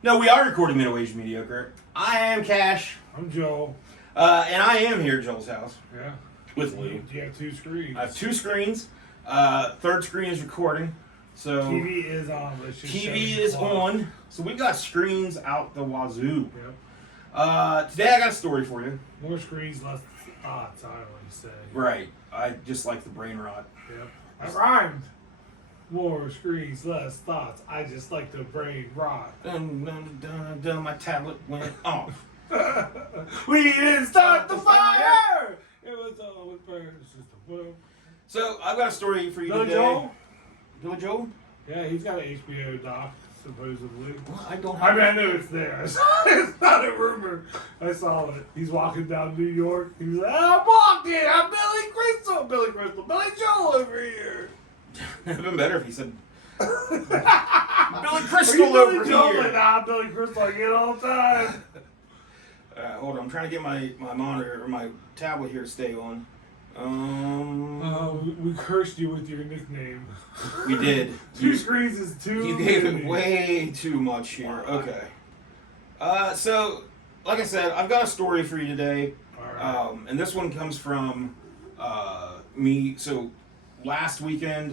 No, we are recording Middle-Aged Mediocre. I am Cash. I'm Joel. And I am here at Joel's house. Yeah. With Lou. You have two screens. I have two screens. Third screen is recording. So TV is on. But it's just TV is on. So we got screens out the wazoo. Yep. Today I got a story for you. More screens, less thoughts, I always say. Right. I just like the brain rot. Yep. I rhymed. More screens, less thoughts. I just like the brain rot. My tablet went off. We didn't start the fire! It was all with burns, just a whoop. So I've got a story for you Billy today. Joel? Billy Joel? Yeah, he's got an HBO doc, supposedly. Well, I don't I have mean, I know it's there. It's not a rumor. I saw it. He's walking down New York. He's like, I'm walking. I'm Billy Crystal. Billy Joel over here. It'd been better if he said Billy Are Crystal you Billy over Joel? here. Like, nah, Billy Crystal. I get it all the time. Hold on, I'm trying to get my monitor or my tablet here to stay on. We cursed you with your nickname. We did. Two screens is too You gave many. it way too much here. Okay. So, like I said, I've got a story for you today. All right. And this one comes from me. So, last weekend,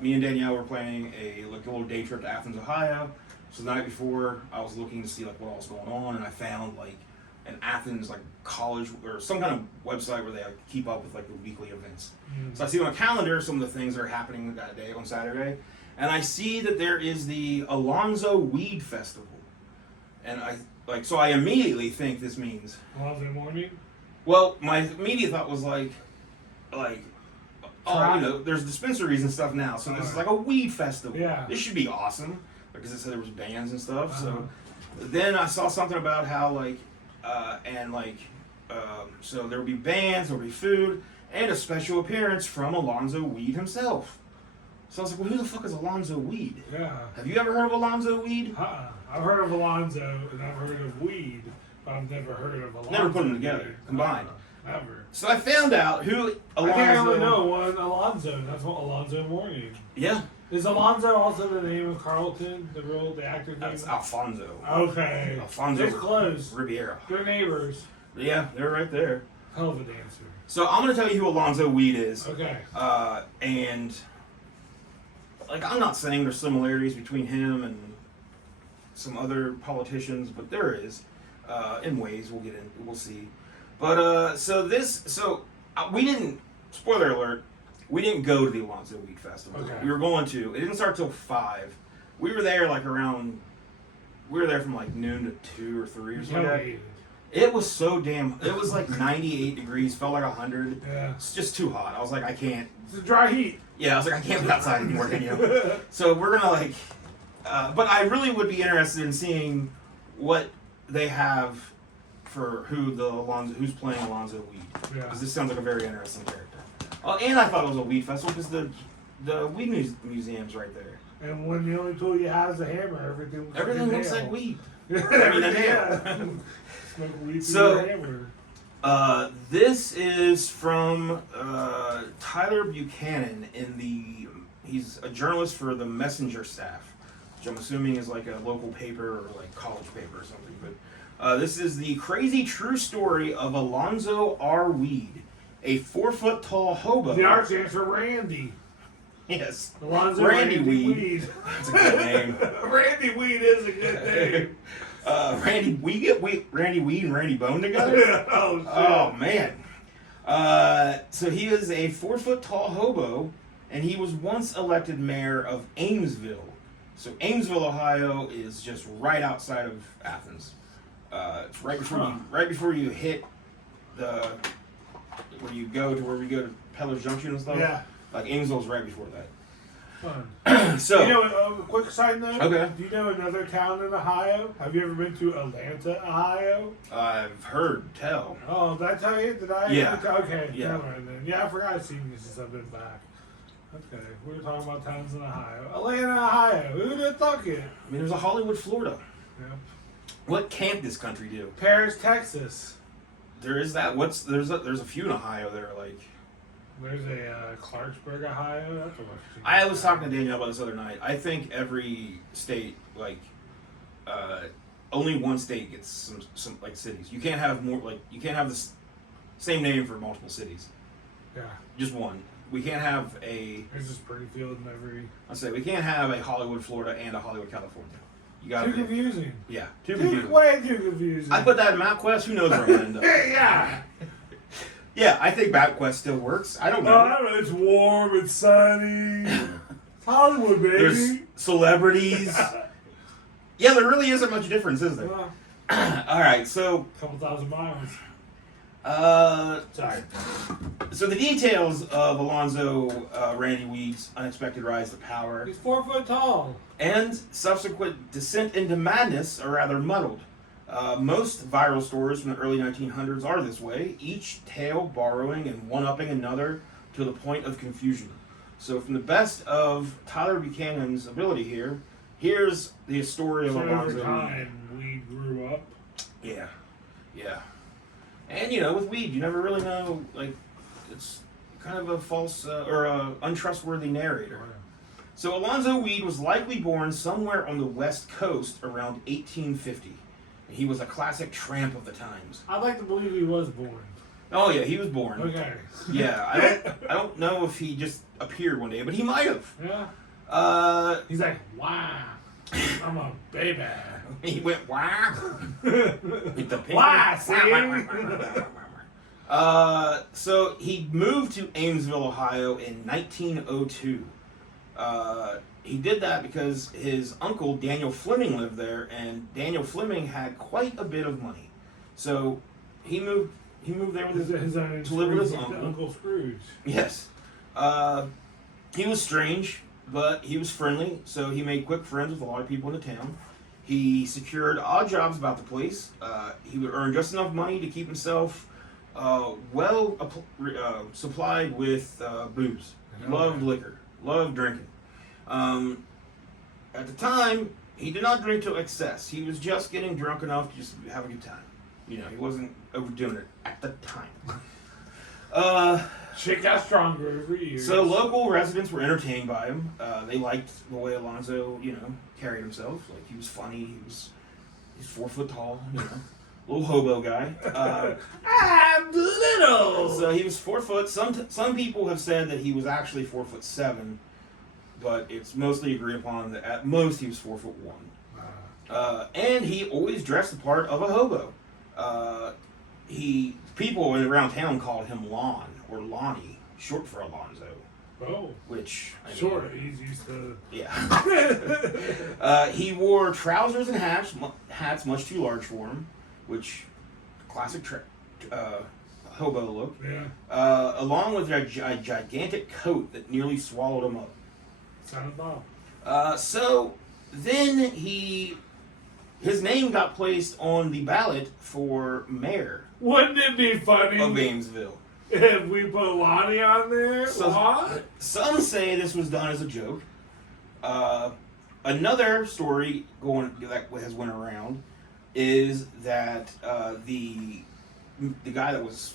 me and Danielle were planning a little day trip to Athens, Ohio. So the night before, I was looking to see what all was going on, and I found an Athens college or some kind of website where they keep up with the weekly events. So I see on a calendar some of the things that are happening that day on Saturday, and I see that there is the Alonzo Weed Festival, and I immediately think this means. Wednesday morning? Well, my immediate thought was there's dispensaries and stuff now, so this is like a weed festival. Yeah. This should be awesome because it said there was bands and stuff. So then I saw something about how so there would be bands, there would be food, and a special appearance from Alonzo Weed himself. So I was like, well, who the fuck is Alonzo Weed? Yeah. Have you ever heard of Alonzo Weed? I've heard of Alonzo and I've heard of Weed, but I've never heard of Alonzo. Never put them together, combined. Never. So I found out who Alonzo... I think I only know one Alonzo, and that's what Alonzo Mourning. Yeah. Is Alonzo also the name of Carlton, the actor name? That's Alfonso. Okay. Alfonso It's close. Ribeiro. They're neighbors. Yeah, they're right there. Hell of a dancer. So I'm going to tell you who Alonzo Weed is. Okay. And I'm not saying there's similarities between him and some other politicians, but there is in ways we'll see. But we didn't, spoiler alert, we didn't go to the Alonzo Weed Festival. Okay. We were going to. It didn't start till 5. We were there from noon to 2 or 3 or something like that. It was so it was 98 degrees, felt like 100. Yeah. It's just too hot. I was like, I can't. It's a dry heat. Yeah, I was like, I can't be outside anymore, can you? So we're gonna but I really would be interested in seeing what they have for who's playing Alonzo Weed. Yeah. Because this sounds like a very interesting character. Oh, and I thought it was a weed festival because the weed museum's right there. And when the only tool you have is a hammer, everything looks like weed. I mean, a nail. Smoke weed So- through your hammer. This is from Tyler Buchanan he's a journalist for the Messenger staff, which I'm assuming is like a local paper or college paper or something. But this is the crazy true story of Alonzo R. Weed, a 4-foot-tall hobo. The art stands for Randy. Yes. Alonzo Randy Randy Weed. Weed. That's a good name. Randy Weed is a good name. Randy Weed and Randy Bone together? Oh, shit. Oh, man. So he is a 4-foot-tall hobo, and he was once elected mayor of Amesville. So Amesville, Ohio, is just right outside of Athens. It's right before you hit where we go to Peller's Junction and stuff. Yeah. Amesville's right before that. Fun. So, a quick side note. Okay. Do you know another town in Ohio? Have you ever been to Atlanta, Ohio? I've heard tell. Oh, did I tell you? Did I? Yeah. Okay. Yeah. Never mind then. Yeah, I forgot I've seen you since I've been back. Okay. We were talking about towns in Ohio. Atlanta, Ohio. Who would have thought it? I mean, there's a Hollywood, Florida. Yeah. What can't this country do? Paris, Texas. There is that. There's a few in Ohio that are There's a Clarksburg, Ohio. That's a Washington. I was talking to Danielle about this other night. I think every state only one state gets some like cities. You can't have you can't have the same name for multiple cities. Yeah. Just one. We can't have a. There's just Springfield in every. I say we can't have a Hollywood, Florida, and a Hollywood, California. You got too confusing. Yeah, too confusing. Way too confusing. I put that in MapQuest. Who knows where I'm gonna end up? Yeah. Yeah, I think MapQuest still works. I don't know. I don't know. It's warm. It's sunny. It's Hollywood, baby. There's celebrities. Yeah, there really isn't much difference, is there? All right, so. A couple thousand miles. Sorry. So the details of Alonzo Randy Weed's unexpected rise to power He's 4 foot tall. and subsequent descent into madness are rather muddled. Most viral stories from the early 1900s are this way, each tale borrowing and one-upping another to the point of confusion. So from the best of Tyler Buchanan's ability here, here's the story of So Alonzo over Weed. time, we grew up. Yeah, yeah. And with Weed, you never really know. Like, it's kind of a false or a untrustworthy narrator. So Alonzo Weed was likely born somewhere on the West Coast around 1850. He was a classic tramp of the times. I'd like to believe he was born. Oh yeah, he was born. Okay. Yeah, I don't know if he just appeared one day, but he might have. Yeah. He's like, wow, I'm a baby. He went wow. With the Why, see? So he moved to Amesville, Ohio in 1902. He did that because his uncle Daniel Fleming lived there, and Daniel Fleming had quite a bit of money. So he moved there with to live with his Uncle Scrooge. Yes. He was strange, but he was friendly, so he made quick friends with a lot of people in the town. He secured odd jobs about the place. He would earn just enough money to keep himself supplied with booze. He loved liquor, loved drinking. At the time, he did not drink to excess. He was just getting drunk enough to just have a good time. He wasn't overdoing it at the time. Shit got stronger every year. So local residents were entertained by him. They liked the way Alonzo, carried himself. Like, he was funny. He's 4 foot tall. Little hobo guy. I'm little. So he was 4 foot. Some people have said that he was actually 4'7", but it's mostly agreed upon that at most he was 4'1". And he always dressed the part of a hobo. People around town called him Lon or Lonnie, short for Alonzo. Oh. Which Short. He's used to. Yeah. He wore trousers and hats much too large for him, which classic hobo look. Yeah. Along with a gigantic coat that nearly swallowed him up. Sound Bob. So then his name got placed on the ballot for mayor Wouldn't it be funny of Amesville. if we put Lonnie on there? So, what? Some say this was done as a joke. Another story that has went around is that the guy that was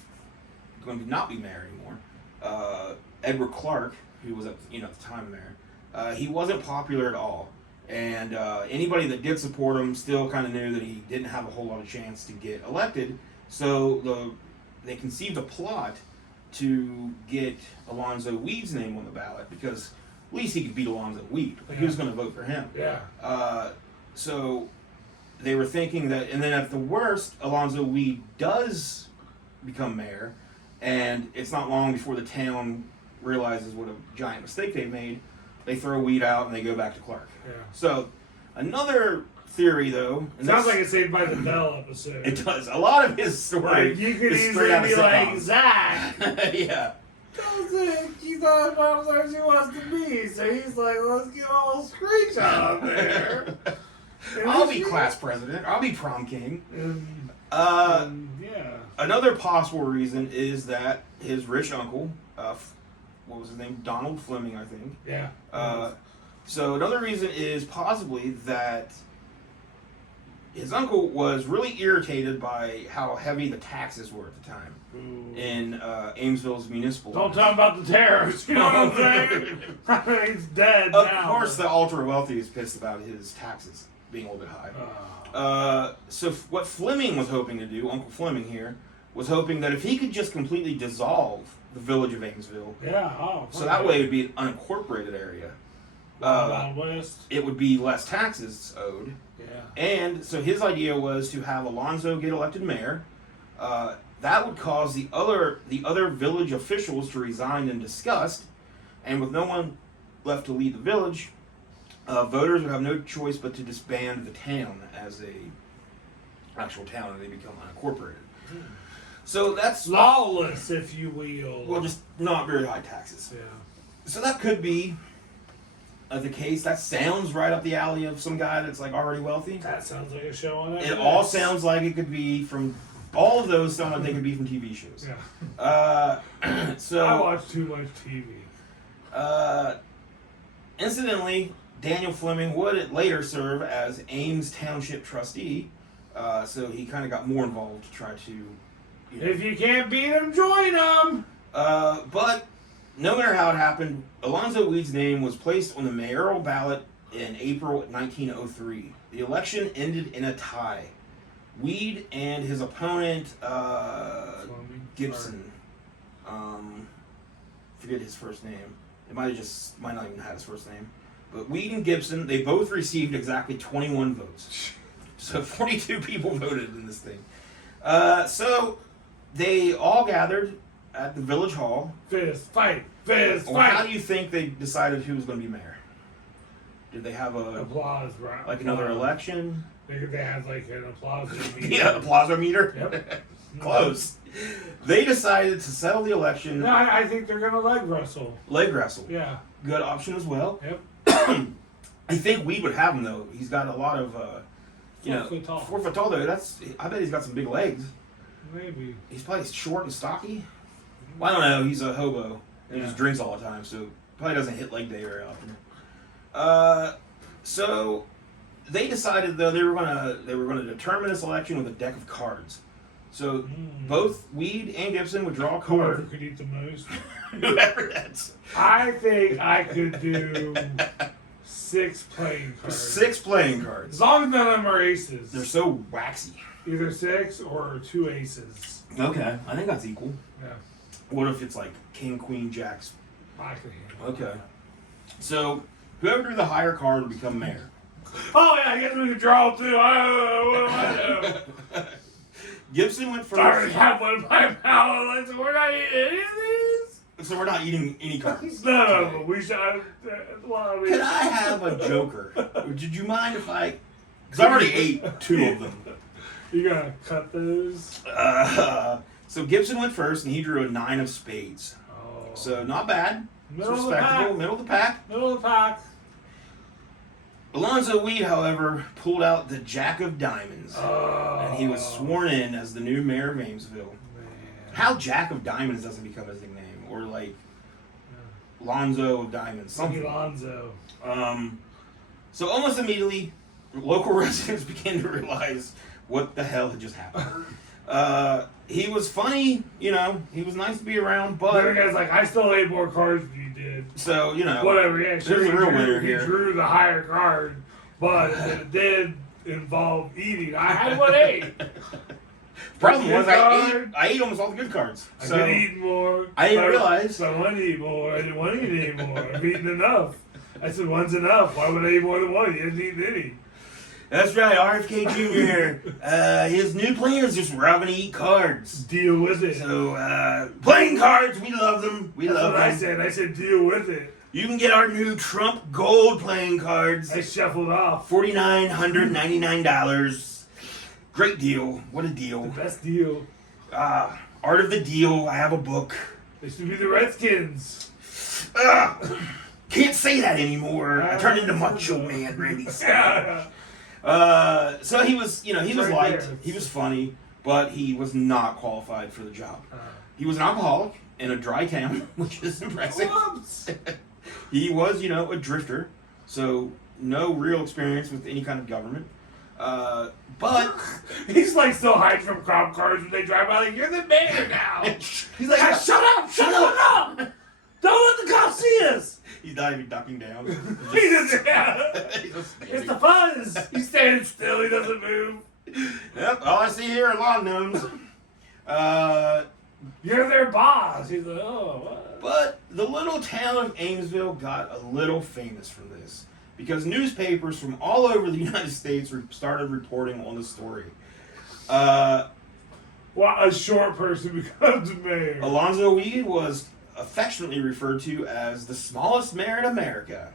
going to not be mayor anymore, Edward Clark, who was at the time mayor, he wasn't popular at all, and anybody that did support him still kind of knew that he didn't have a whole lot of chance to get elected. So they conceived a plot to get Alonzo Weed's name on the ballot, because at least he could beat Alonzo Weed. Like, who's going to vote for him? Yeah. So they were thinking that, and then at the worst, Alonzo Weed does become mayor, and it's not long before the town realizes what a giant mistake they've made. They throw Weed out and they go back to Clark. Yeah. So another theory, though, and Sounds like a Saved by the Bell episode. it does. A lot of his story Like, you could is easily straight out of be like, sitcoms. Zach. Yeah. She's not about where she wants to be, so he's like, let's get all Screech out there. I'll be class president. I'll be prom king. Yeah. Another possible reason is that his rich uncle, what was his name? Donald Fleming, I think. Yeah. So another reason is possibly that his uncle was really irritated by how heavy the taxes were at the time in Amesville's municipal. Don't talk about the tariffs. You know what I'm saying? He's dead Of now. course, the ultra wealthy is pissed about his taxes. being a little bit high. So what Fleming was hoping to do, Uncle Fleming here, was hoping that if he could just completely dissolve the village of Amesville, so that way it would be an unincorporated area. Wild West. It would be less taxes owed. Yeah. And so his idea was to have Alonzo get elected mayor. That would cause the other village officials to resign in disgust, and with no one left to lead the village, voters would have no choice but to disband the town as a actual town, and they become unincorporated. So that's lawless, if you will. Well, just not very high taxes. Yeah. So that could be the case. That sounds right up the alley of some guy that's like already wealthy. That sounds like a show on that. It all sounds like it could be from. All of those sound like they could be from TV shows. Yeah. So I watch too much TV. Incidentally, Daniel Fleming would later serve as Ames Township trustee. So he kind of got more involved to try to. If you can't beat them, join them. But no matter how it happened, Alonzo Weed's name was placed on the mayoral ballot in April 1903. The election ended in a tie. Weed and his opponent, Gibson, forget his first name. It might not even have his first name. But Weed and Gibson, they both received exactly 21 votes. So 42 people voted in this thing. So they all gathered at the village hall. Fist fight. Fist Well, fight. how do you think they decided who was going to be mayor? Did they have applause, right? like another election? They had like an applause meter. Yeah, applause meter. Yep. Close. They decided to settle the election. No, I think they're gonna leg wrestle. Leg wrestle. Yeah. Good option as well. Yep. I think Weed would have him though. He's got a lot of, 4 foot tall. 4 foot tall though. I bet he's got some big legs. Maybe. He's probably short and stocky. Well, I don't know. He's a hobo. He just drinks all the time, so probably doesn't hit leg day very often. So they decided though they were gonna determine this election with a deck of cards. So both Weed and Gibson would draw a Whoever card. could eat the most. Whoever that's. I think I could do 6 playing cards. 6 playing As cards. long as none of them are aces. They're so waxy. Either 6 or 2 aces. Okay, I think that's equal. Yeah. What if it's like King, Queen, Jacks? I could handle Okay. So whoever drew the higher card would become mayor. Oh yeah, I guess we could draw too. What do I do? Gibson went I already first. have one in my mouth. Like, so we're not eating any of these? So we're not eating any cards. None of them. We should. Well, I mean, Could I have a joker? Did you mind if I? Because I already ate 2 of them. You gotta cut those. So Gibson went first, and he drew a 9 of spades. Oh. So not bad. It's Middle of the respectable. pack. Middle of the pack. Middle of the pack. Alonzo Weed, however, pulled out the Jack of Diamonds, and he was sworn in as the new mayor of Amesville. Man. How Jack of Diamonds doesn't become his nickname, or like Lonzo of Diamonds, something. Lonzo. So almost immediately, local residents began to realize what the hell had just happened. He was funny, he was nice to be around, The other but guy's like, I still ate more cards than you did. so Whatever, yeah, sure. there's a real winner He here. drew the higher card, but it did involve eating. I had what ate. Problem was, I card. ate almost all the good cards. I So could eat more. I didn't realize. So I wanted to eat more. I didn't want to eat any more. I've eaten enough. I said, one's enough. Why would I eat more than one? He hasn't eaten any. That's right, RFK Jr. His new plan is just rob and eat cards. Deal with it. So, playing cards, we love them. We That's love what them. I said. I said, deal with it. You can get our new Trump Gold playing cards. I shuffled off. $4,999. Great deal. What a deal. The best deal. Art of the Deal. I have a book. They should be the Redskins. Can't say that anymore. I turned into Macho Man Randy Savage. Yeah. So he was, he was Right liked. there. He was funny, but he was not qualified for the job. He was an alcoholic in a dry town, which is impressive. Whoops. He was, a drifter, so no real experience with any kind of government. But He's like still hiding from cop cars when they drive by. Like, you're the mayor now. he's like, Ah, shut up! Don't let the cops see us. He's not even ducking down. He doesn't. He's just It's the fuzz. He's standing see here, lawn gnomes. You're their boss. He's like, oh, what? But the little town of Amesville got a little famous from this because newspapers from all over the United States started reporting on the story. Well, a short person becomes mayor. Alonzo Weed was affectionately referred to as the smallest mayor in America.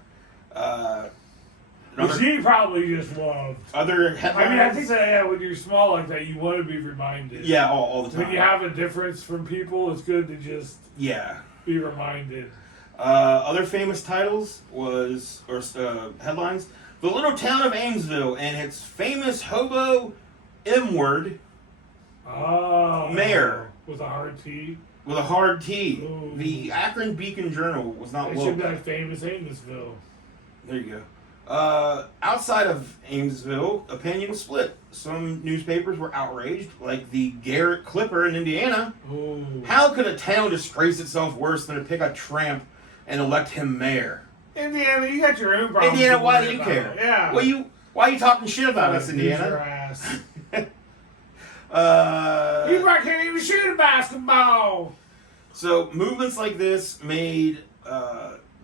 Which he probably just loved. Other headlines? I mean, I think that when you're small like that, you want to be reminded. Yeah, all the time. When you have a difference from people, it's good to just be reminded. Other famous titles headlines: the little town of Amesville and its famous Hobo M-word mayor with a hard T. With a hard T. Ooh. The Akron Beacon Journal was not It woke. should be like famous Amesville. There you go. Outside of Amesville, opinion split. Some newspapers were outraged, like the Garrett Clipper in Indiana. Ooh. How could a town disgrace itself worse than to pick a tramp and elect him mayor? Indiana, you got your own problems. Indiana, to why worry do you about. care? Yeah. Why are you talking shit about us, Use your Indiana? ass. You can't even shoot a basketball. So movements like this made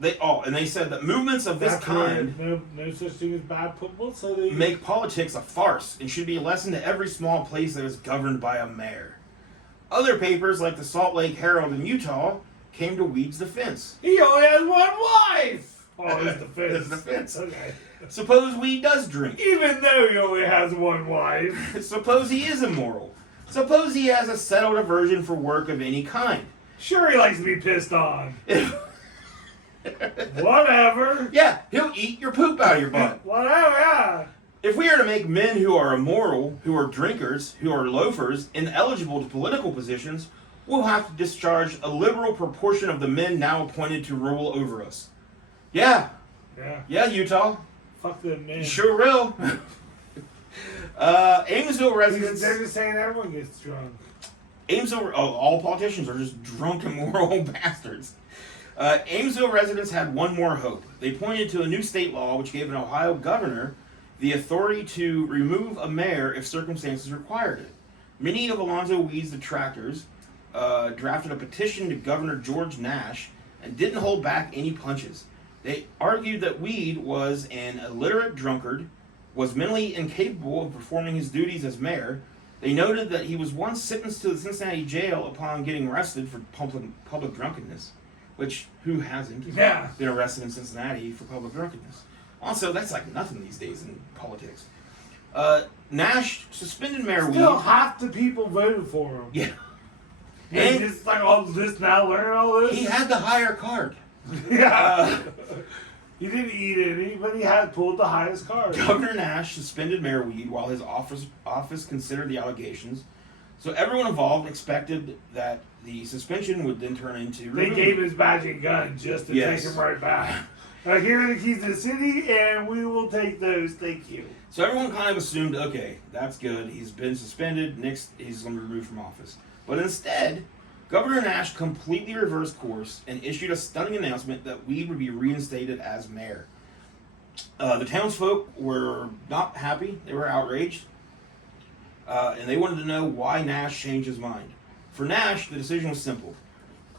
they said that movements of this kind no such thing as bad publicity. make politics a farce and should be a lesson to every small place that is governed by a mayor. Other papers like the Salt Lake Herald in Utah came to Weed's defense. He only has one wife. Oh, his defense. His defense. Okay. Suppose Weed does drink. Even though he only has one wife. Suppose he is immoral. Suppose he has a settled aversion for work of any kind. Sure, he likes to be pissed on. Whatever. Yeah, he'll eat your poop out of your butt. Whatever, yeah. If we are to make men who are immoral, who are drinkers, who are loafers, ineligible to political positions, we'll have to discharge a liberal proportion of the men now appointed to rule over us. Yeah, Utah. Fuck them men. You sure will. Amesville residents. They're just saying everyone gets drunk. All politicians are just drunk, immoral bastards. Amesville residents had one more hope. They pointed to a new state law which gave an Ohio governor the authority to remove a mayor if circumstances required it. Many of Alonzo Weed's detractors drafted a petition to Governor George Nash and didn't hold back any punches. They argued that Weed was an illiterate drunkard, was mentally incapable of performing his duties as mayor. They noted that he was once sentenced to the Cincinnati jail upon getting arrested for public drunkenness, which, who hasn't been arrested in Cincinnati for public drunkenness? Also, that's like nothing these days in politics. Nash suspended Mayor Weed. Still, half the people voted for him. Yeah. And just like all this now, learn all this. He had the higher card. Yeah. He didn't eat any, but he had pulled the highest card. Governor Nash suspended Mayor Weed while his office considered the allegations. So everyone involved expected that the suspension would then turn into... They gave his badge and gun just to take him right back. Here are the keys to the city, and we will take those. Thank you. So everyone kind of assumed, okay, that's good. He's been suspended. Next, he's going to be removed from office. But instead, Governor Nash completely reversed course and issued a stunning announcement that Weed would be reinstated as mayor. The townsfolk were not happy. They were outraged. And they wanted to know why Nash changed his mind. For Nash, the decision was simple.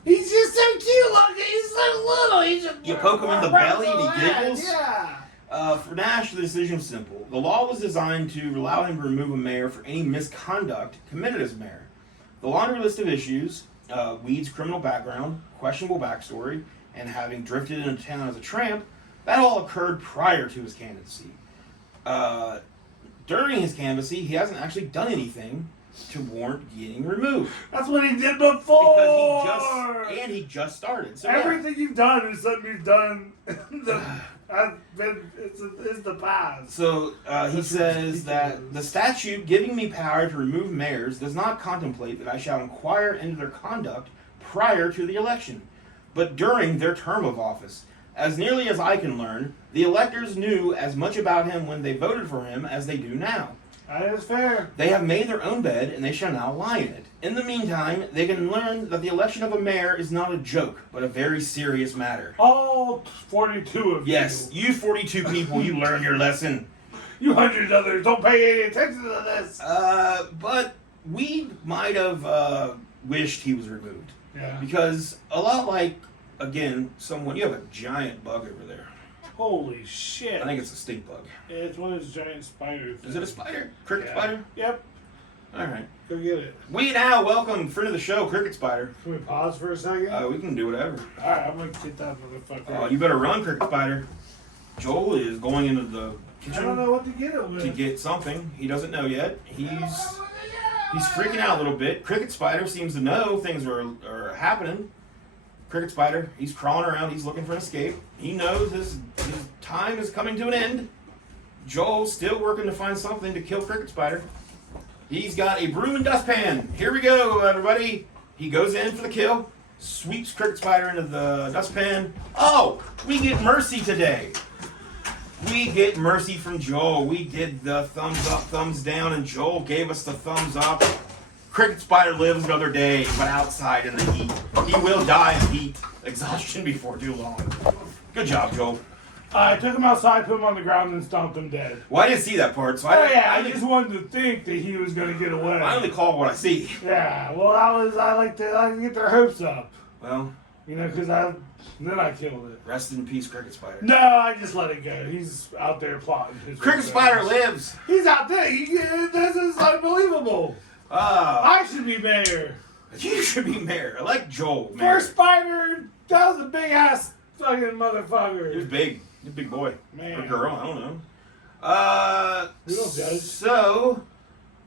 He's just so cute looking. He's so little. He's just You poke him in the belly and he giggles? Yeah. For Nash, the decision was simple. The law was designed to allow him to remove a mayor for any misconduct committed as mayor. The laundry list of issues, Weed's criminal background, questionable backstory, and having drifted into town as a tramp, that all occurred prior to his candidacy. During his candidacy, he hasn't actually done anything to warrant getting removed. That's what he did before. Because he just started. So everything you've done is something you've done. It's the past. So he says that the statute giving me power to remove mayors does not contemplate that I shall inquire into their conduct prior to the election, but during their term of office. As nearly as I can learn, the electors knew as much about him when they voted for him as they do now. That is fair. They have made their own bed, and they shall now lie in it. In the meantime, they can learn that the election of a mayor is not a joke, but a very serious matter. All 42 of you. Yes, you 42 people, you learn your lesson. You hundreds others don't pay any attention to this. But Weed might have wished he was removed. Yeah. Because a lot like, again, someone, you have a giant bug over there. Holy shit. I think it's a stink bug. Yeah, it's one of those giant spiders. Is it a spider? Cricket Yeah. spider? Yep. All right. Go get it. We now welcome friend of the show, Cricket Spider. Can we pause for a second? We can do whatever. Alright, I'm gonna get that motherfucker. You better run, Cricket Spider. Joel is going into the I don't know what to get it with. to get something. He doesn't know yet. He's freaking out a little bit. Cricket Spider seems to know things are happening. Cricket Spider, he's crawling around. He's looking for an escape. He knows his time is coming to an end. Joel's still working to find something to kill Cricket Spider. He's got a broom and dustpan. Here we go, everybody. He goes in for the kill, sweeps Cricket Spider into the dustpan. Oh, we get mercy today. We get mercy from Joel. We did the thumbs up, thumbs down, and Joel gave us the thumbs up. Cricket Spider lives another day, but outside in the heat. He will die of heat exhaustion before too long. Good job, Joel. I took him outside, put him on the ground, and stomped him dead. Well, I didn't see that part, so I just wanted to think that he was gonna get away. I only call what I see. Yeah, well, I like to get their hopes up. Well, You know, because then I killed it. rest in peace, Cricket Spider. No, I just let it go. He's out there plotting his Cricket revenge. Spider lives. He's out there. This is unbelievable. I should be mayor. You should be mayor. I like Joel, mayor. First spider, that was a big ass fucking He was motherfucker. big. He was a big boy. Man. Or girl, I don't know. We don't judge. So,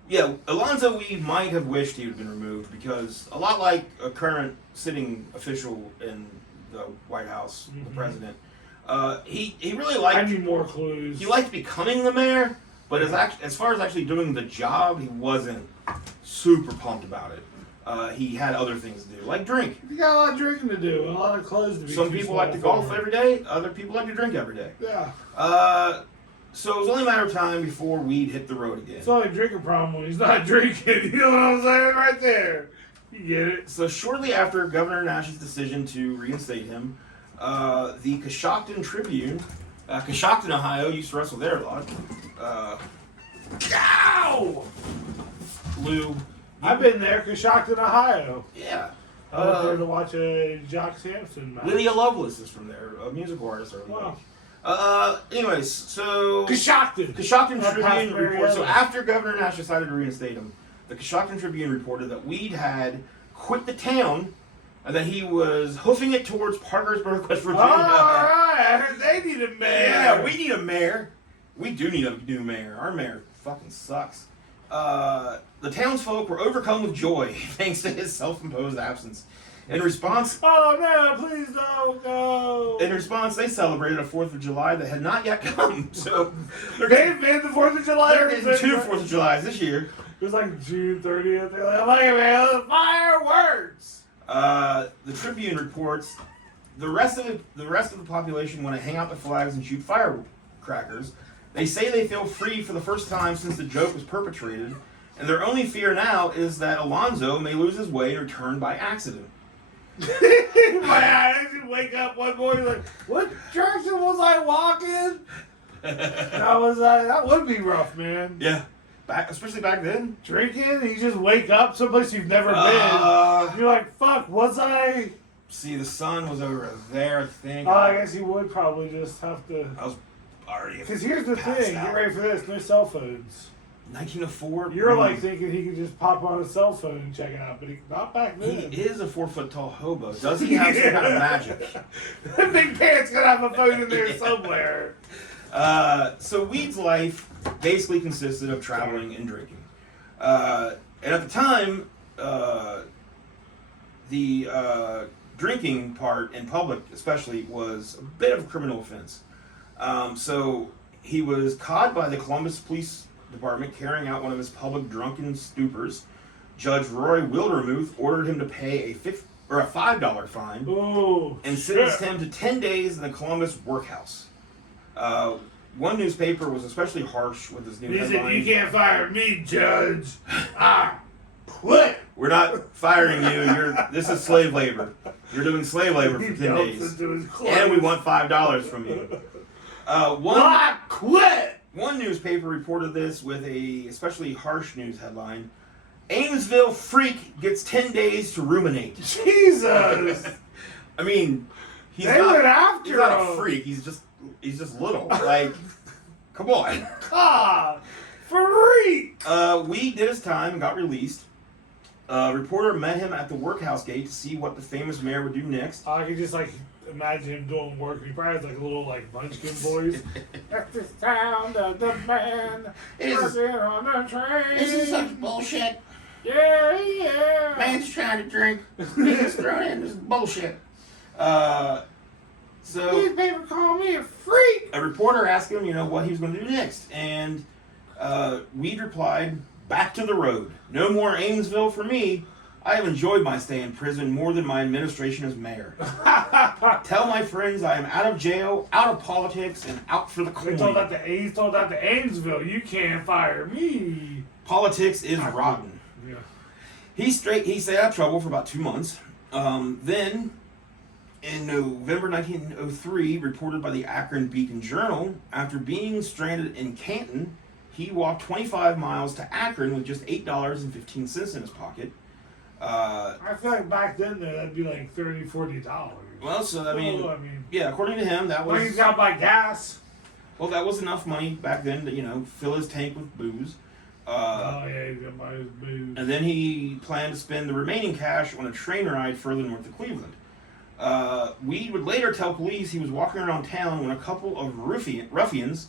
yeah, Alonzo Weed might have wished he had been removed because a lot like a current sitting official in the White House, the president, he really I liked. need more clues. He liked becoming the mayor, but as far as actually doing the job, he wasn't super pumped about it. He had other things to do, like drink. You got a lot of drinking to do and a lot of clothes to be. Some too people small like to golf for. every day. Other people like to drink every day. Yeah. So it was only a matter of time before Weed hit the road again. It's only a drinking problem when he's not drinking. You know what I'm saying? Right there. You get it? So shortly after Governor Nash's decision to reinstate him, the Coshocton Tribune, Coshocton, Ohio, used to wrestle there a lot. Ow! Lou. I've been there, Coshocton, Ohio. Yeah. I went there to watch a Jock Sampson match. Lydia Lovelace is from there, a musical artist. Wow. Anyways, so Coshocton. Coshocton Up past Tribune reported. So Marietta. after Governor Nash decided to reinstate him, the Coshocton Tribune reported that Weed had quit the town and that he was hoofing it towards Parkersburg, West Virginia. All right, I heard they need a mayor. Yeah, we need a mayor. We do need a new mayor. Our mayor fucking sucks. The townsfolk were overcome with joy thanks to his self-imposed absence. In response, Oh no! Please don't go. they celebrated a 4th of July that had not yet come. So they're They've been the 4th of July. they're getting two 4th of Julys this year. It was like June 30th. They're like, look at man, fireworks. The Tribune reports the rest of the population want to hang out the flags and shoot firecrackers. They say they feel free for the first time since the joke was perpetrated, and their only fear now is that Alonzo may lose his way and return by accident. I should wake up one morning like, what direction was I walking? That would be rough, man. Yeah, especially back then. Drinking, and you just wake up someplace you've never been. You're like, fuck, was I? See, the sun was over there, I think. Oh, I guess you would probably just have to. I was already. Because here's the passed thing, out. get ready for this, no cell phones. 1904. You're like thinking he could just pop on a cell phone and check it out, but not back then. He is a 4-foot tall hobo. Does he have some kind of magic? The big pants gonna have a phone in there somewhere. So Weed's life basically consisted of traveling and drinking. And at the time, the drinking part in public especially was a bit of a criminal offense. So he was caught by the Columbus Police Department carrying out one of his public drunken stupors. Judge Roy Wildermuth ordered him to pay a $5 fine Ooh, and sentenced him to 10 days in the Columbus workhouse. One newspaper was especially harsh with his new He said, headline. you can't fire me, Judge. Quit. We're not firing you. This is slave labor. You're doing slave labor for 10 days. And we want $5 from you. Quit. One newspaper newspaper reported this with a especially harsh news headline. Amesville freak gets 10 days to ruminate. Jesus! I mean, he's They not, went after he's not a him. freak. He's just little. Like, come on. God, freak! Weed did his time and got released. A reporter met him at the workhouse gate to see what the famous mayor would do next. I could just like imagine him doing work. He probably has like a little like munchkin voice. That's the sound of the man working on the train. This is such bullshit. Yeah, yeah. Man's trying to drink. He's just throwing in this bullshit. So Newspaper call me a freak. a reporter asked him, what he was going to do next, and Weed replied, "Back to the road. No more Amesville for me. I have enjoyed my stay in prison more than my administration as mayor. Tell my friends I am out of jail, out of politics, and out for the He coin. told that to Amesville, you can't fire me. Politics is rotten." Yeah. He stayed out of trouble for about 2 months. Then, in November 1903, reported by the Akron Beacon Journal, after being stranded in Canton, he walked 25 miles to Akron with just $8.15 in his pocket. I feel like back then that'd be like $30, $40. Well, so I mean, Well, yeah, according to him, that when was he's out by gas. well, that was enough money back then to fill his tank with booze. Oh yeah, he's gonna buy his booze. And then he planned to spend the remaining cash on a train ride further north of Cleveland. Weed would later tell police he was walking around town when a couple of ruffians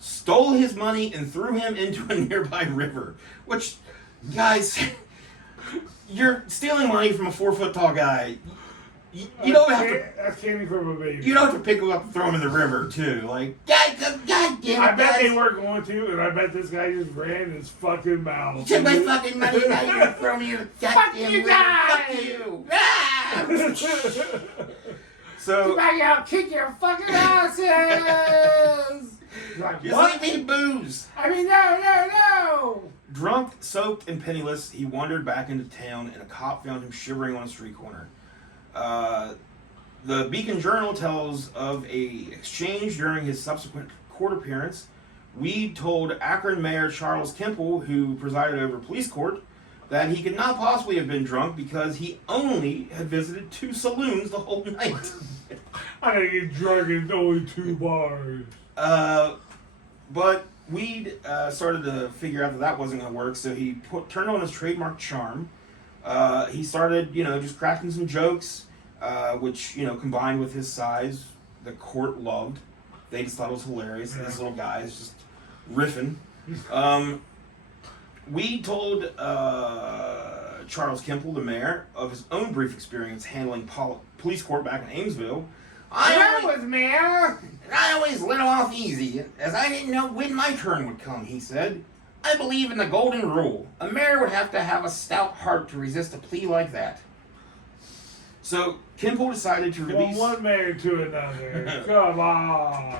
stole his money and threw him into a nearby river. Which, guys, you're stealing money from a 4-foot tall guy. You don't have to. That's candy from a baby. You don't have to pick him up and throw him in the river too. Like, God damn it! I bet guys. they were going to, and I bet this guy just ran his fucking mouth. You took my fucking money, now you're gonna throw me in the goddamn you river. guys! Fuck you! Ah! So, I'll kick your fucking asses! Like, just what? leave me booze. I mean, no! Drunk, soaked, and penniless, he wandered back into town, and a cop found him shivering on a street corner. The Beacon Journal tells of a exchange during his subsequent court appearance. Weed told Akron Mayor Charles Kemple, who presided over police court, that he could not possibly have been drunk because he only had visited 2 saloons the whole night. I gotta get drunk in only 2 bars. But Weed started to figure out that wasn't going to work, so he turned on his trademark charm. He started, just cracking some jokes, which, combined with his size, the court loved. They just thought it was hilarious. Yeah. This little guy is just riffing. Weed told Charles Kemple, the mayor, of his own brief experience handling police court back in Amesville. I was mayor. I always let off easy, as I didn't know when my turn would come, he said. I believe in the golden rule. A mayor would have to have a stout heart to resist a plea like that. So, Kemple decided to From release... one mayor to another. Come on.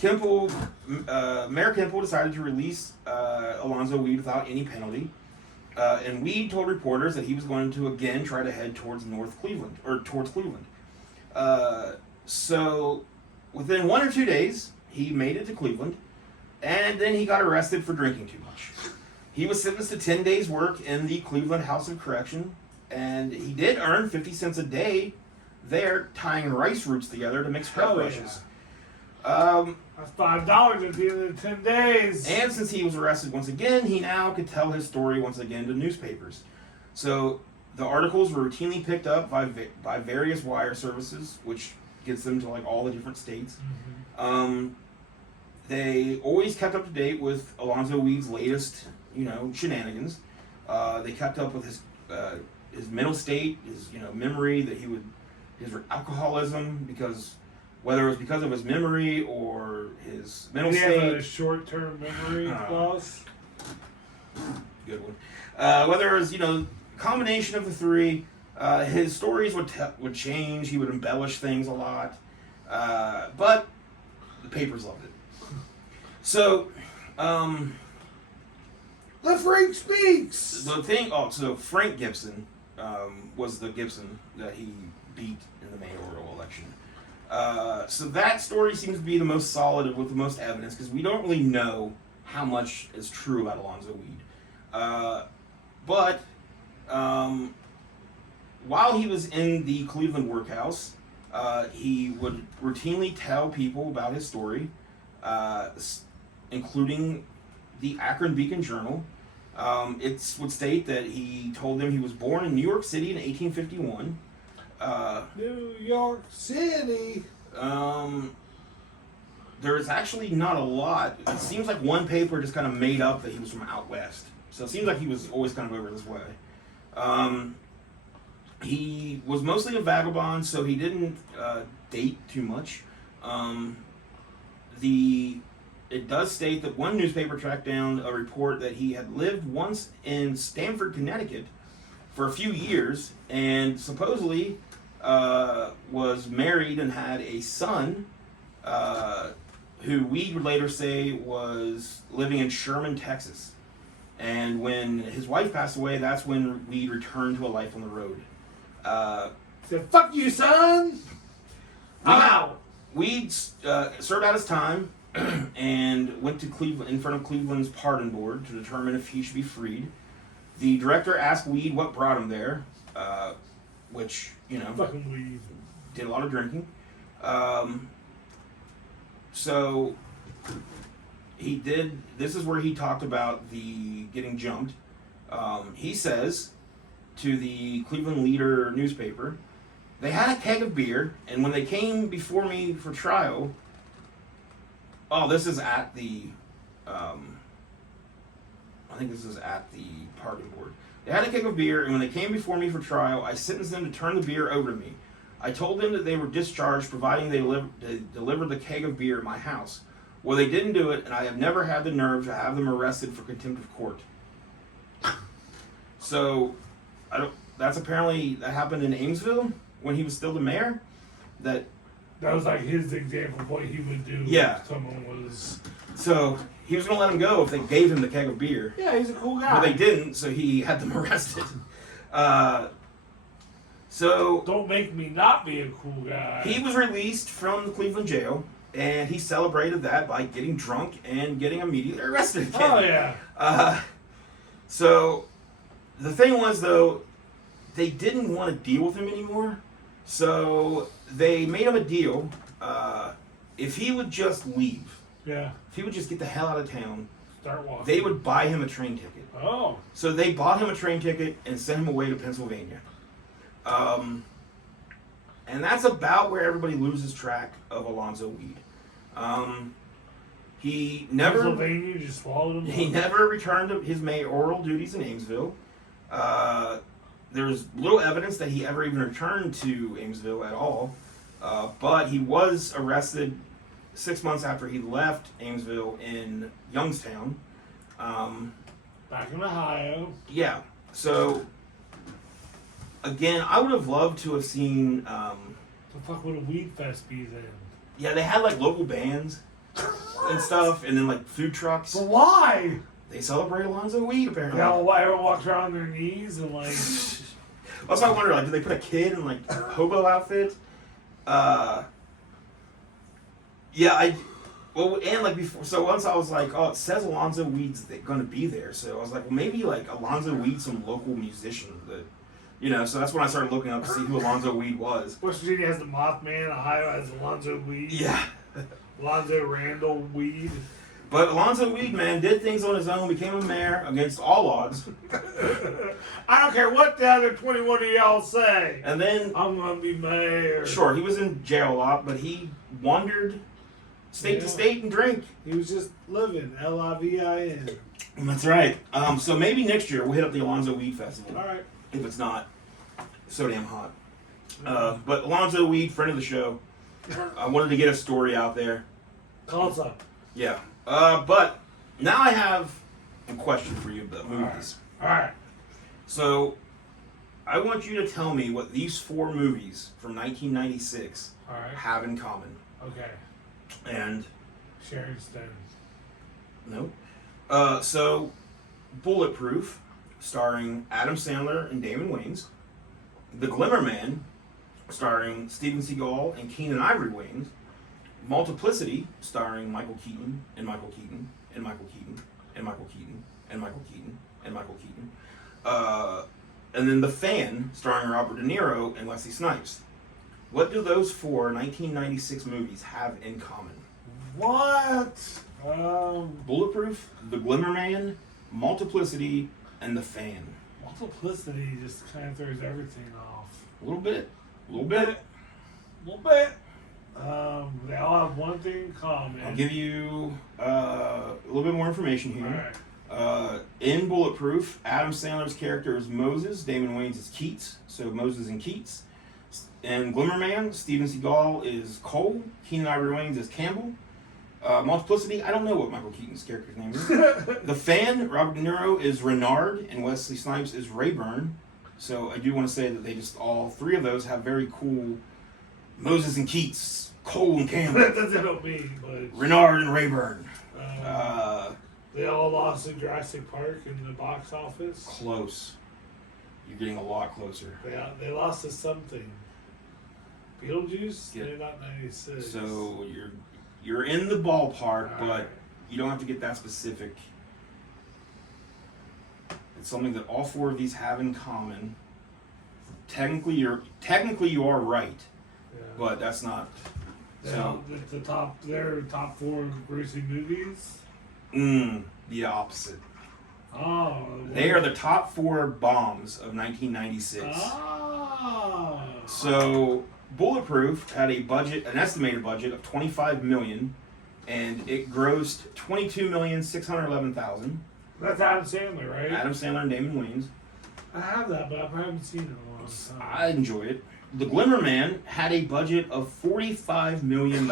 Mayor Kemple decided to release Alonzo Weed without any penalty. And Weed told reporters that he was going to again try to head towards Cleveland. So, within 1 or 2 days, he made it to Cleveland, and then he got arrested for drinking too much. He was sentenced to 10 days' work in the Cleveland House of Correction, and he did earn 50 cents a day there tying rice roots together to make scrub brushes. That's $5 at the end of the 10 days. And since he was arrested once again, he now could tell his story once again to newspapers. So the articles were routinely picked up by various wire services, which gets them to like all the different states. Mm-hmm. They always kept up to date with Alonzo Weed's latest, shenanigans. They kept up with his mental state, his memory, his alcoholism, because whether it was because of his memory or his mental Did he state. have a short-term memory loss? Good one. Whether it was combination of the 3, his stories would change. He would embellish things a lot, but the papers loved it. So, The freak speaks. the thing. Oh, so Frank Gibson was the Gibson that he beat in the mayoral election. So that story seems to be the most solid with the most evidence because we don't really know how much is true about Alonzo Weed. But while he was in the Cleveland workhouse, he would routinely tell people about his story, including the Akron Beacon Journal. It would state that he told them he was born in New York City in 1851. New York City. There's actually not a lot. It seems like one paper just kind of made up that he was from out west. So it seems like he was always kind of over this way. He was mostly a vagabond, so he didn't date too much. It does state that one newspaper tracked down a report that he had lived once in Stamford, Connecticut for a few years, and supposedly was married and had a son who Weed would later say was living in Sherman, Texas. And when his wife passed away, that's when Weed returned to a life on the road. Said, "Fuck you, son! I'm out." Weed served out his time and went to Cleveland in front of Cleveland's pardon board to determine if he should be freed. The director asked Weed what brought him there, which, Fucking Weed. did a lot of drinking. So he did. This is where he talked about the getting jumped. He says to the Cleveland Leader newspaper, "They had a keg of beer, and when they came before me for trial." Oh, this is at the. I think this is at the pardon board. "They had a keg of beer, and when they came before me for trial, I sentenced them to turn the beer over to me. I told them that they were discharged, providing they delivered the keg of beer at my house. Well, they didn't do it, and I have never had the nerve to have them arrested for contempt of court." So, that happened in Amesville when he was still the mayor. That was like his example of what he would do Yeah. if someone was... So he was going to let him go if they gave him the keg of beer. Yeah, he's a cool guy. But they didn't, so he had them arrested. So Don't make me not be a cool guy. he was released from the Cleveland jail, and he celebrated that by getting drunk and getting immediately arrested again. Oh, yeah. So the thing was, though, they didn't want to deal with him anymore. So they made him a deal. If he would just leave, Yeah. if he would just get the hell out of town, Start walking. they would buy him a train ticket. Oh. So they bought him a train ticket and sent him away to Pennsylvania. And that's about where everybody loses track of Alonzo Weed. He never Pennsylvania just swallowed him. He never returned to his mayoral duties in Amesville. There's little evidence that he ever even returned to Amesville at all. But he was arrested 6 months after he left Amesville in Youngstown. Back in Ohio. Yeah. So, again, I would have loved to have seen... The fuck would a weed fest be then? yeah, they had, like, local bands and stuff, and then, like, food trucks. But why? They celebrate Alonzo Weed, apparently. Yeah, why everyone walks around on their knees and like... Also, I wonder, like, did they put a kid in, like, a hobo outfit? Yeah, and, like, before, so once I was like, oh, it says Alonzo Weed's gonna be there, so I was like, well, maybe, like, Alonzo Weed's some local musician that, so that's when I started looking up to see who Alonzo Weed was. West Virginia has the Mothman, Ohio has Alonzo Weed. Yeah. Alonzo Randall Weed. But Alonzo Weed, man, did things on his own, became a mayor against all odds. I don't care what the other 21 of y'all say. And then... I'm gonna be mayor. Sure, he was in jail a lot, but he wandered state to state and drank. He was just living. Livin. That's right. So maybe next year we'll hit up the Alonzo Weed Festival. Alright. If it's not so damn hot. But Alonzo Weed, friend of the show. I wanted to get a story out there. Call us up. Yeah. But now I have a question for you about movies. Alright. So I want you to tell me what these 4 movies from 1996 have in common. Okay. And Sharon Stone. no. So Bulletproof, starring Adam Sandler and Damon Wayans. The Glimmer Man, starring Steven Seagal and Keenan Ivory Wayans. Multiplicity, starring Michael Keaton and Michael Keaton. and Michael Keaton and Michael Keaton and Michael Keaton and Michael Keaton. And then The Fan, starring Robert De Niro and Wesley Snipes. What do those four 1996 movies have in common? What? Bulletproof, The Glimmer Man, Multiplicity, and The Fan. Multiplicity just kind of throws everything off. A little bit. A little bit. A little bit. They all have one thing in common. I'll give you a little bit more information here. All right. In Bulletproof, Adam Sandler's character is Moses, Damon Wayans is Keats, so Moses and Keats. In Glimmerman, Steven Seagal is Cole, Keenan Ivory Wayans is Campbell. Multiplicity, I don't know what Michael Keaton's character's name is. The Fan, Robert De Niro is Renard, and Wesley Snipes is Rayburn. So I do want to say that they just, all three of those have very cool Moses and Keats, Cole and Campbell. That doesn't help me, but Renard and Rayburn. They all lost in Jurassic Park in the box office. Close. You're getting a lot closer. They lost to something. Beetlejuice? Yeah. They're not 96. So you're in the ballpark, All but right. you don't have to get that specific. It's something that all four of these have in common. Technically you are right, Yeah. but that's not. So Their top four grossing movies. The opposite. Oh. They are the top four bombs of 1996. Oh. So Bulletproof had an estimated budget of $25 million, and it grossed $22,611,000. That's Adam Sandler, right? Adam Sandler and Damon Wayans. I have that, but I haven't seen it in a long time. I enjoy it. The Glimmer Man had a budget of $45 million,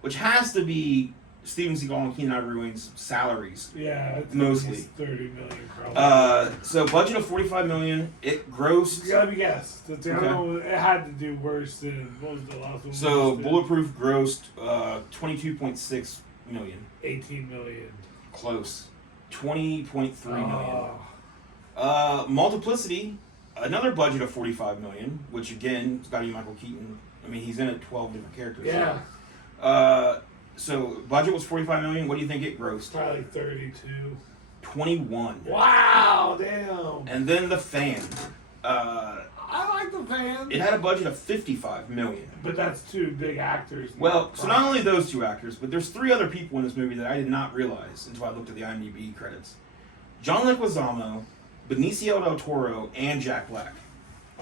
which has to be Steven Seagal and Keenan Ivory Wayans' salaries. Yeah, it's Mostly. at least 30 million probably. So budget of $45 million. It grossed. You gotta be guessed. It had to do worse than what was the last one? So Bulletproof grossed $22.6 million. 18 million. Close. $20.3 million. Oh. Multiplicity, another budget of $45 million, which again, it's got to be Michael Keaton. I mean, he's in it 12 different characters. Yeah. So budget was $45 million. What do you think it grossed? Probably 32. 21. Wow, damn. And then The Fan. I like The Fan. It had a budget of $55 million. But that's two big actors. Well, so not only those two actors, but there's three other people in this movie that I did not realize until I looked at the IMDb credits. John Leguizamo, Benicio del Toro, and Jack Black.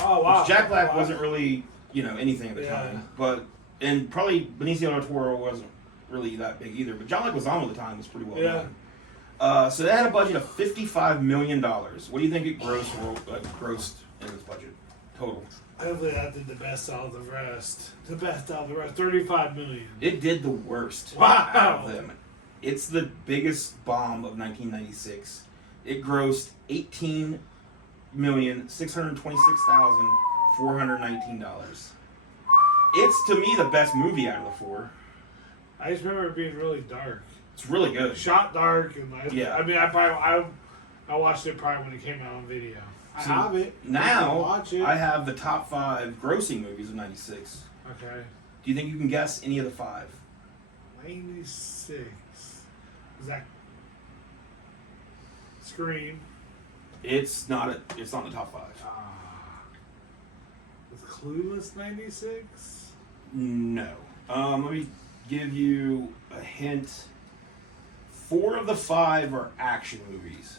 Oh, wow. Which Jack Black wasn't really, anything at the Yeah. time. And probably Benicio del Toro wasn't really that big either. But John Leguizamo at the time was pretty well known. So they had a budget of $55 million. What do you think it grossed in its budget total? Hopefully that did the best out of the rest. 35 million. It did the worst Wow. out of them. It's the biggest bomb of 1996. It grossed $18,626,419. It's, to me, the best movie out of the four. I just remember it being really dark. It's really good. Shot dark, and Yeah. I mean, I watched it probably when it came out on video. I So have it. Now, Watch it. I have the top 5 grossing movies of 96. Okay. Do you think you can guess any of the 5? 96. Is that Scream? It's not in the top 5. Was Clueless 96? No. Let me give you a hint. 4 of the 5 are action movies.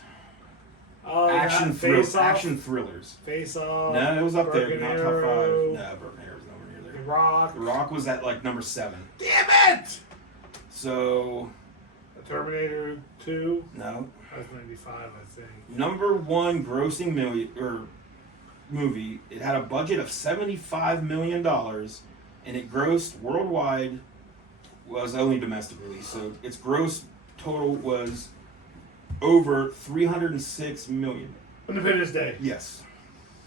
Oh, Action Face Off. action thrillers. Face Off. No, it was up there, Broken not top 5. Arrow. No, Broken Arrow's nowhere near The there. Rock. The Rock was at like number 7. Damn it! So, The Terminator 2. no. That's 95, I think. Number 1 grossing movie. It had a budget of $75 million, and it grossed worldwide. Was only domestic release, so its gross total was over $306 million. Independence Day. Yes.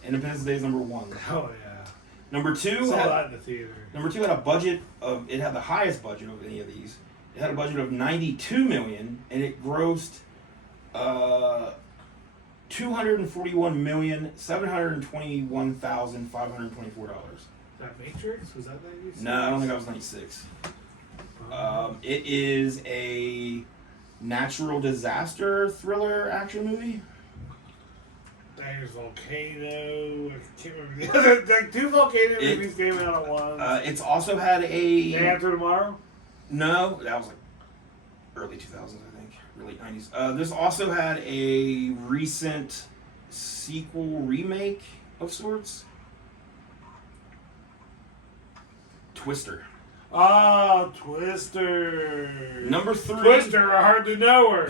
Independence Day is number 1. Oh yeah. Number 2 Saw had that in the theater. had a budget of. It had the highest budget of any of these. It had a budget of $92 million, and it grossed $241,721,524. That Matrix? Was that 96? No, I don't think that was 96. It is a natural disaster thriller action movie. There's Volcano. I can't remember the other. Like 2 volcano movies came out at once. It's also had a. Day After Tomorrow? No, that was like early 2000s, I think. Late 90s. This also had a recent sequel remake of sorts. Twister. Oh, Twister. Number 3. Twister, I hardly know her.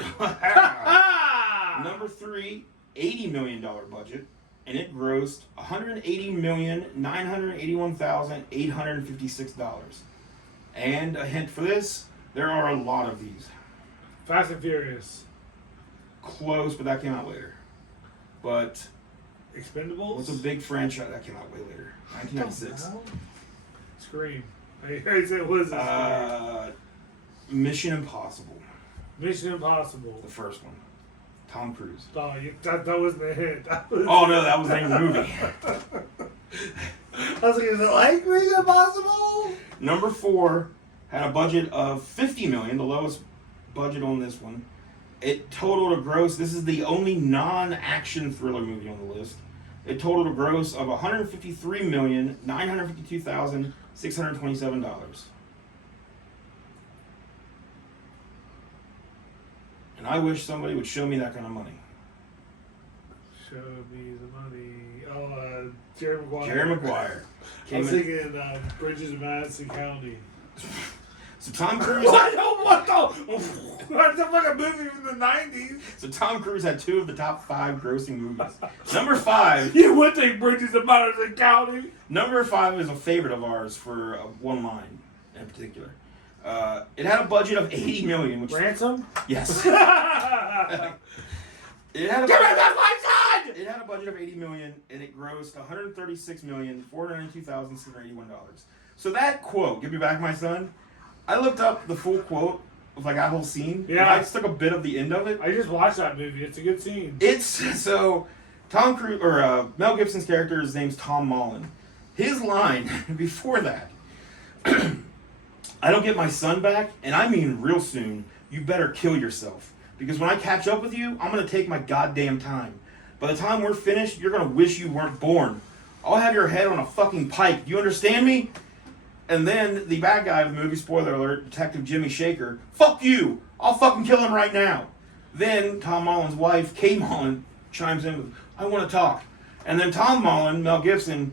Number 3, $80 million budget, and it grossed $180,981,856. And a hint for this, there are a lot of these. Fast and Furious. Close, but that came out later. But Expendables? what's a big franchise that came out way later? 1996. Scream. I said, what is this? Mission Impossible. Mission Impossible. The first one. Tom Cruise. Oh, that wasn't a hint. Oh no, that was the name of the movie. I was like, is it like Mission Impossible? Number 4 had a budget of $50 million, the lowest budget on this one. It totaled a gross. This is the only non-action thriller movie on the list. It totaled a gross of $153,952,627. And I wish somebody would show me that kind of money. Show me the money. Oh, Jerry Maguire. Jerry Maguire. I was thinking Bridges of Madison County. So Tom Cruise. What the? That's a fucking movie from the 90s. So Tom Cruise had 2 of the top 5 grossing movies. Number 5. You would think Bridges of Madison County. Number 5 is a favorite of ours for one line in particular. It had a budget of $80 million. Which, Ransom? yes. It had a budget of $80 million, and it grossed $136,492,681. So that quote, "Give me back my son," I looked up the full quote of like that whole scene. Yeah. I just took a bit of the end of it. I just watched that movie. It's a good scene. It's so Tom Cruise or Mel Gibson's character, his name's Tom Mullen. His line before that, "I don't get my son back, and I mean real soon. You better kill yourself. Because when I catch up with you, I'm going to take my goddamn time. By the time we're finished, you're going to wish you weren't born. I'll have your head on a fucking pike. Do you understand me?" And then the bad guy of the movie, spoiler alert, Detective Jimmy Shaker, "Fuck you. I'll fucking kill him right now." Then Tom Mullen's wife, Kay Mullen, chimes in with, "I want to talk." And then Tom Mullen, Mel Gibson,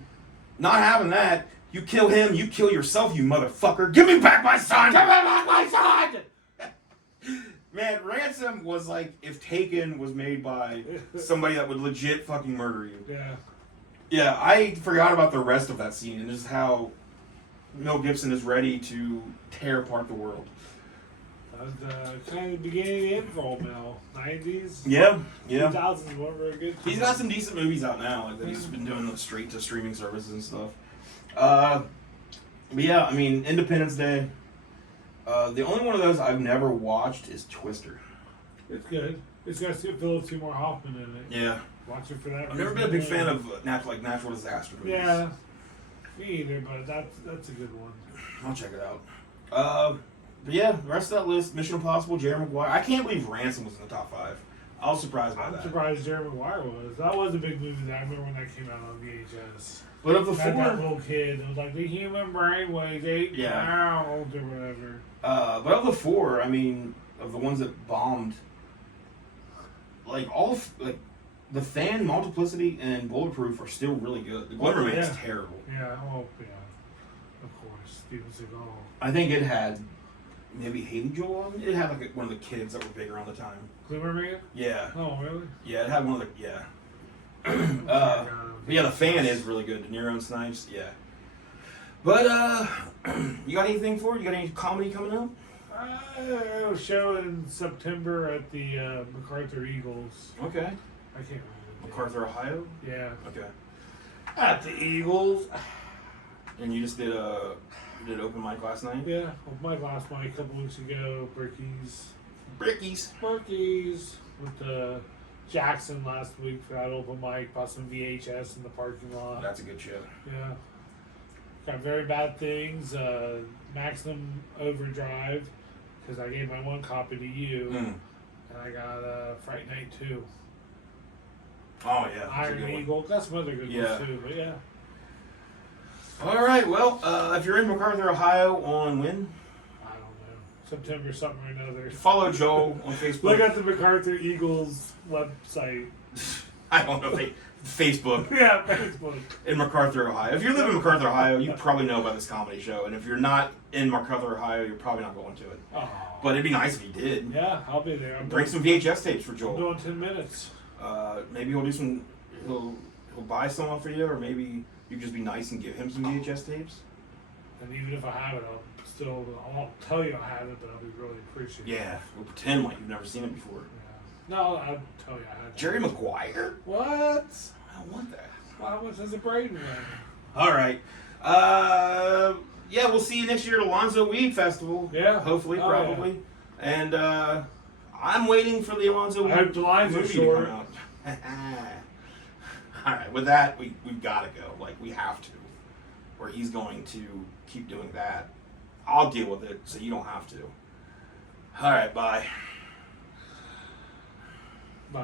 not having that, "You kill him, you kill yourself, you motherfucker. Give me back my son. Give me back my son." Man, Ransom was like if Taken was made by somebody that would legit fucking murder you. Yeah. Yeah, I forgot about the rest of that scene and just how Mel Gibson is ready to tear apart the world. That was kind of the beginning of the end for old Mel. 90s? Yeah. 2000s weren't very good. He's got some decent movies out now, like that he's been doing straight to streaming services and stuff. But yeah, I mean, Independence Day. The only one of those I've never watched is Twister. It's good. It's got Philip Seymour Hoffman in it. Yeah. Watch it for that. I've never been a big fan of natural disaster movies. Yeah. Me either, but that's a good one. I'll check it out. But yeah, the rest of that list, Mission Impossible, Jerry Maguire. I can't believe Ransom was in the top 5. I was surprised by that. I'm surprised Jerry Maguire was. That was a big movie that I remember when that came out on VHS. But of the That 4... little kid, it was like the human brain weighs 8 pounds or whatever. But of the 4, I mean, of the ones that bombed, like the Fan, Multiplicity, and Bulletproof are still really good. The Glimmerman's terrible. Yeah, oh yeah, of course, Steven Seagal. I think it had maybe Haley Joel on it. It had like one of the kids that were big around the time. Glimmerman? Yeah. Oh really? Yeah, it had one of the but yeah, the Fan is really good. De Niro and Snipes, yeah. But you got anything for it? You got any comedy coming up? A show in September at the MacArthur Eagles. Okay. I can't remember. MacArthur, Ohio? Yeah. Okay. At the Eagles. And you just did open mic last night? Yeah. My last night a couple weeks ago. Brickies. With Jackson last week for that open mic. Bought some VHS in the parking lot. That's a good show. Yeah. Got Very Bad Things. Maximum Overdrive. Because I gave my one copy to you. And I got Fright Night 2. Oh yeah, that's a Iron good one. Eagle. Got some other good Yeah. ones too, but yeah. All right. Well, if you're in MacArthur, Ohio, on when? I don't know. September something or another. Follow Joe on Facebook. Look at the MacArthur Eagles website. I don't know. Facebook Yeah, Facebook. in MacArthur, Ohio. If you live in MacArthur, Ohio, you probably know about this comedy show. And if you're not in MacArthur, Ohio, you're probably not going to it. Oh. But it'd be nice if you did. Yeah, I'll be there. Bring some VHS tapes for I'm Joel. doing 10 minutes. Maybe he'll do some. He'll buy some for you, or maybe you can just be nice and give him some VHS tapes. And even if I have it, I won't tell you I have it, but I'll be really appreciative. Yeah, we'll pretend like you've never seen it before. Yeah. No, I'll tell you I have it. Jerry Maguire? What? I don't want that. Well, how much is a Braden then? All right. Yeah, we'll see you next year at Alonzo Weed Festival. Yeah. Hopefully, Oh, probably. And I'm waiting for the Alonzo Weed I hope the lines are movie short. to come out. All right, with that, we've got to go. Like, we have to. Or he's going to keep doing that. I'll deal with it, so you don't have to. All right, bye. Bye.